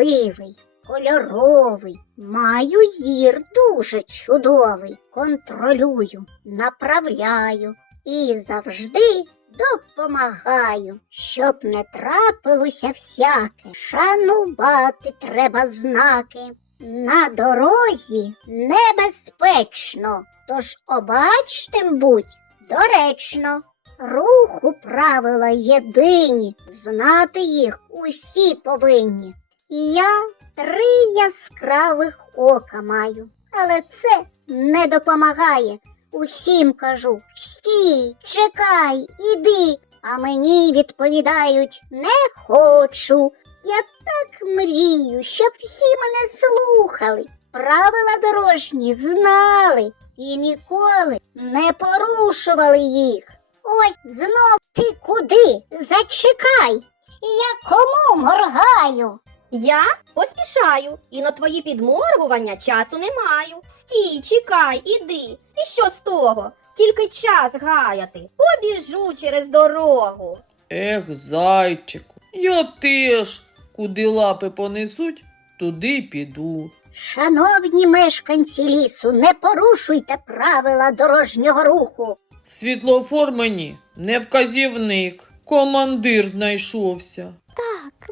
красивий, кольоровий, маю зір дуже чудовий, контролюю, направляю і завжди допомагаю, щоб не трапилося всяке. Шанувати треба знаки. На дорозі небезпечно, тож обачним будь доречно. Руху правила єдині, знати їх усі повинні. Я три яскравих ока маю, але це не допомагає. Усім кажу стій, чекай, іди. А мені відповідають не хочу. Я так мрію, щоб всі мене слухали, правила дорожні знали і ніколи не порушували їх. Ось знов ти куди? Зачекай. Я кому моргаю? Я поспішаю, і на твої підморгування часу не маю. Стій, чекай, іди. І що з того? Тільки час гаяти. Побіжу через дорогу. Ех, зайчику, я теж. Куди лапи понесуть, туди й піду. Шановні мешканці лісу, не порушуйте правила дорожнього руху. Світлофор мені не вказівник. Командир знайшовся.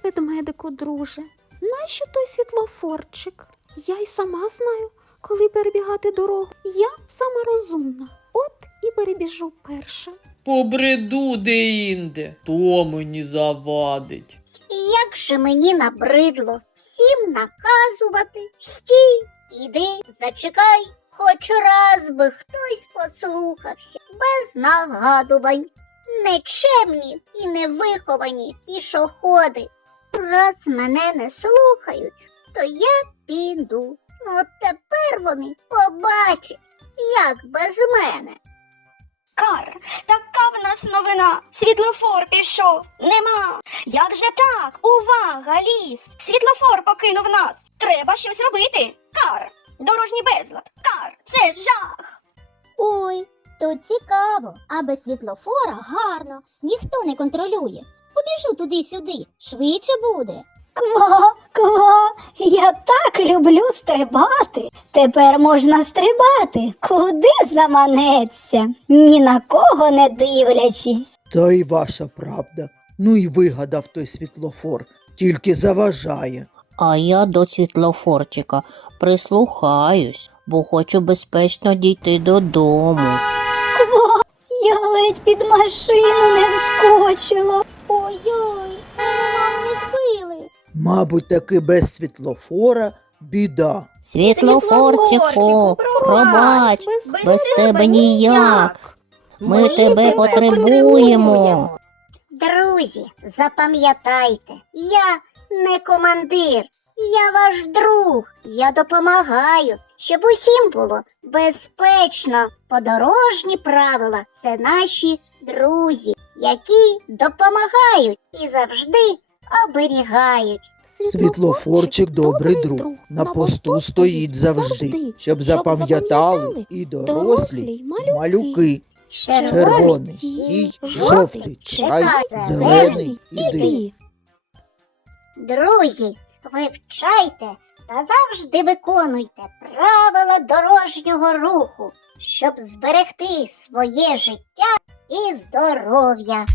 Ведмедику, друже, нащо той світлофорчик? Я й сама знаю, коли перебігати дорогу. Я сама розумна. От і перебіжу перша. Побреду де-інде, то мені завадить. Як же мені набридло всім наказувати, стій, іди, зачекай, хоч раз би хтось послухався, без нагадувань. Нечемні і невиховані пішоходи. Раз мене не слухають, то я піду. Ну от тепер вони побачать, як без мене. Кар, така в нас новина. Світлофор пішов. Нема. Як же так? Увага, ліс! Світлофор покинув нас. Треба щось робити. Кар, дорожній безлад. Кар, це жах. Ой, тут цікаво, а без світлофора гарно, ніхто не контролює. Побіжу туди-сюди, швидше буде. Ква, ква, я так люблю стрибати. Тепер можна стрибати, куди заманеться, ні на кого не дивлячись. Та й ваша правда. Ну й вигадав той світлофор, тільки заважає. А я до світлофорчика прислухаюсь, бо хочу безпечно дійти додому. Ледь під машину не вскочила. Ой-ой, мене мало не збили. Мабуть, таки без світлофора біда. Світлофорчику, пробач, без тебе ніяк. Ми тебе потребуємо. Друзі, запам'ятайте, я не командир, я ваш друг. Я допомагаю, щоб усім було безпечно. Подорожні правила це наші друзі, які допомагають і завжди оберігають. Світлофорчик добрий друг. На посту стоїть завжди, щоб запам'ятали і дорослі, і малюки. Червоний стій, жовтий чай, зелений іди. Друзі, вивчайте та завжди виконуйте правила дорожнього руху, щоб зберегти своє життя і здоров'я.